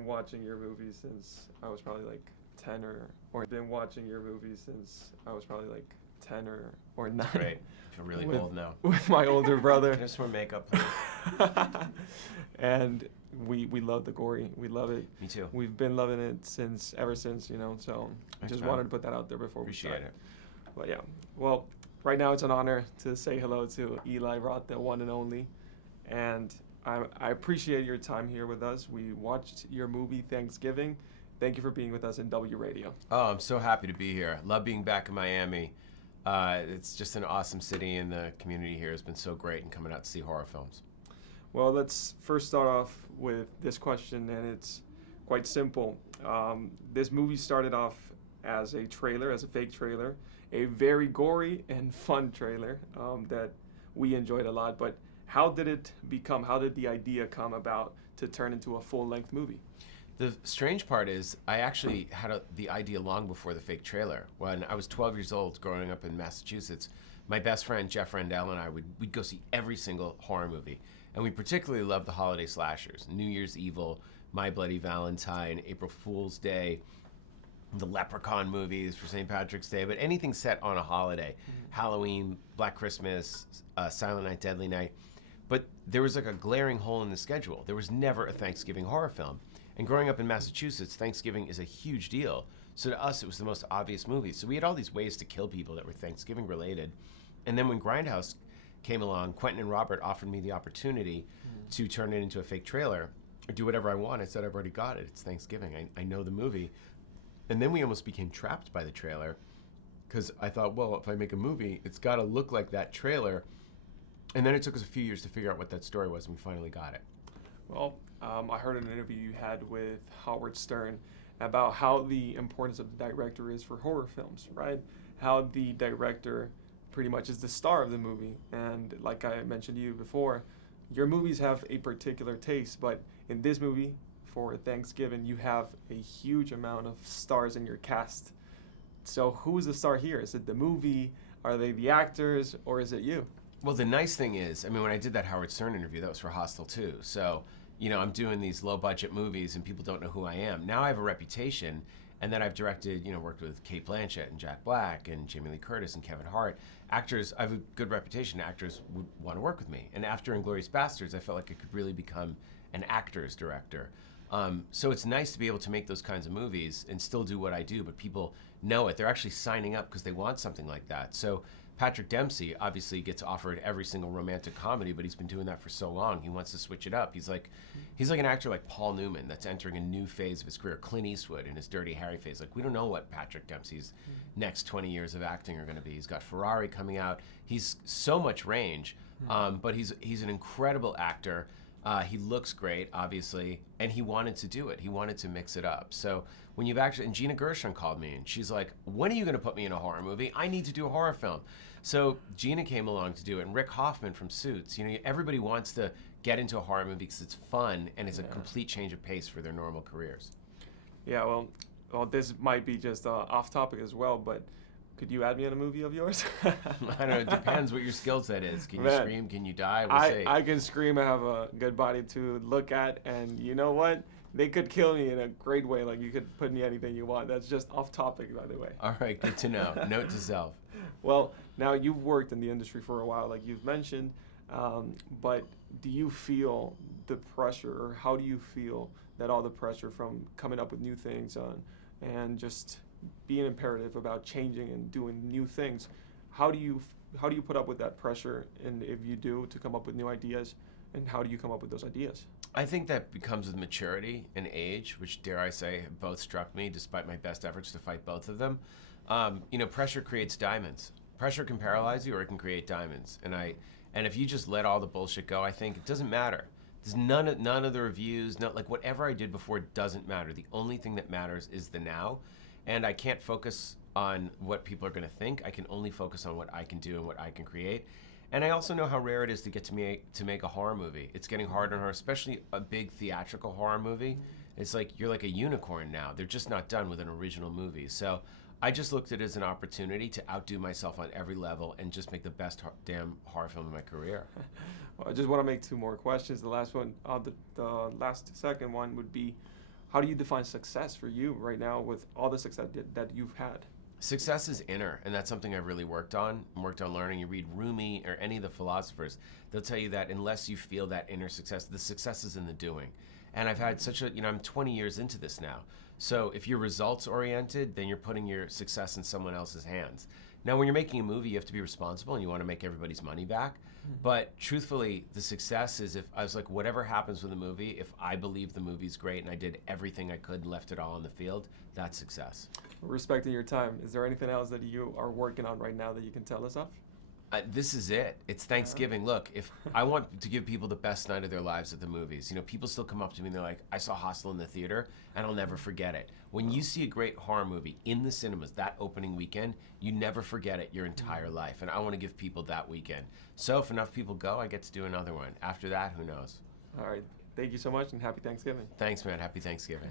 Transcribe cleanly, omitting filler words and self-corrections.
been watching your movies since I was probably like 10 or been watching your movies since I was probably like 10 or 9. Great. I feel really old now. With my older brother. Can I have some more makeup, please? And we love the gory. We love it. Me too. We've been loving it ever since, you know, so I Thanks, just man. wanted to put that out there before Appreciate we start. it. But yeah, well, right now it's an honor to say hello to Eli Roth, the one and only. And I appreciate your time here with us. We watched your movie Thanksgiving. Thank you for being with us in W Radio. Oh, I'm so happy to be here. Love being back in Miami. It's just an awesome city, and the community here has been so great in coming out to see horror films. Well, let's first start off with this question, and it's quite simple. This movie started off as a trailer, as a fake trailer, a very gory and fun trailer that we enjoyed a lot. But how did the idea come about to turn into a full-length movie? The strange part is I actually had the idea long before the fake trailer. When I was 12 years old growing up in Massachusetts, my best friend Jeff Randell and I we'd go see every single horror movie. And we particularly loved the holiday slashers, New Year's Evil, My Bloody Valentine, April Fool's Day, the Leprechaun movies for St. Patrick's Day, but anything set on a holiday, Halloween, Black Christmas, Silent Night, Deadly Night. But there was like a glaring hole in the schedule. There was never a Thanksgiving horror film. And growing up in Massachusetts, Thanksgiving is a huge deal. So to us, it was the most obvious movie. So we had all these ways to kill people that were Thanksgiving related. And then when Grindhouse came along, Quentin and Robert offered me the opportunity to turn it into a fake trailer or do whatever I want. I said, I've already got it. It's Thanksgiving. I know the movie. And then we almost became trapped by the trailer because I thought, well, if I make a movie, it's got to look like that trailer. And then it took us a few years to figure out what that story was, and we finally got it. Well, I heard an interview you had with Howard Stern about how the importance of the director is for horror films, right? How the director pretty much is the star of the movie. And like I mentioned to you before, your movies have a particular taste, but in this movie, for Thanksgiving, you have a huge amount of stars in your cast. So who's the star here? Is it the movie? Are they the actors? Or is it you? Well, the nice thing is, I mean, when I did that Howard Stern interview, that was for Hostel 2. So, you know, I'm doing these low-budget movies and people don't know who I am. Now I have a reputation, and then I've directed, you know, worked with Cate Blanchett and Jack Black and Jamie Lee Curtis and Kevin Hart. Actors, I have a good reputation. Actors would want to work with me. And after Inglourious Basterds, I felt like I could really become an actor's director. So it's nice to be able to make those kinds of movies and still do what I do, but people know it. They're actually signing up because they want something like that. So Patrick Dempsey obviously gets offered every single romantic comedy, but he's been doing that for so long. He wants to switch it up. He's like an actor like Paul Newman that's entering a new phase of his career. Clint Eastwood in his Dirty Harry phase. Like, we don't know what Patrick Dempsey's next 20 years of acting are going to be. He's got Ferrari coming out. He's so much range, but he's an incredible actor. He looks great, obviously, and he wanted to do it. He wanted to mix it up. So when you've actually, and Gina Gershon called me, and she's like, when are you going to put me in a horror movie? I need to do a horror film. So Gina came along to do it, and Rick Hoffman from Suits. You know, everybody wants to get into a horror movie because it's fun and it's a complete change of pace for their normal careers. Yeah, well, this might be just off topic as well, but could you add me in a movie of yours? I don't know. It depends what your skill set is. Can you scream? Can you die? We'll see. I can scream. I have a good body to look at, and you know what? They could kill me in a great way. Like, you could put me anything you want. That's just off topic, by the way. All right, good to know. Note to self. Well, now you've worked in the industry for a while, like you've mentioned, but do you feel the pressure, or how do you feel that all the pressure from coming up with new things and just being imperative about changing and doing new things, how do you put up with that pressure, and if you do, to come up with new ideas, and how do you come up with those ideas? I think that becomes with maturity and age, which, dare I say, have both struck me despite my best efforts to fight both of them. You know, pressure creates diamonds. Pressure can paralyze you, or it can create diamonds. And if you just let all the bullshit go, I think it doesn't matter. There's none of the reviews, like whatever I did before doesn't matter. The only thing that matters is the now. And I can't focus on what people are going to think. I can only focus on what I can do and what I can create. And I also know how rare it is to get to make a horror movie. It's getting harder and harder, especially a big theatrical horror movie. It's like you're like a unicorn now. They're just not done with an original movie. So I just looked at it as an opportunity to outdo myself on every level and just make the best damn horror film in my career. Well, I just want to make two more questions. The last one, the second one would be, how do you define success for you right now with all the success that you've had? Success is inner, and that's something I've really worked on learning. You read Rumi or any of the philosophers, they'll tell you that unless you feel that inner success, the success is in the doing. And I've had such a, I'm 20 years into this now. So if you're results oriented, then you're putting your success in someone else's hands. Now, when you're making a movie, you have to be responsible and you want to make everybody's money back. But truthfully, the success is if I was like, whatever happens with the movie, if I believe the movie's great and I did everything I could and left it all on the field, that's success. Respecting your time, is there anything else that you are working on right now that you can tell us of? This is it. It's Thanksgiving. Look, if I want to give people the best night of their lives at the movies, people still come up to me and they're like, I saw Hostel in the theater and I'll never forget it. When you see a great horror movie in the cinemas that opening weekend, you never forget it your entire life. And I want to give people that weekend. So if enough people go, I get to do another one. After that, who knows? All right. Thank you so much and happy Thanksgiving. Thanks, man. Happy Thanksgiving.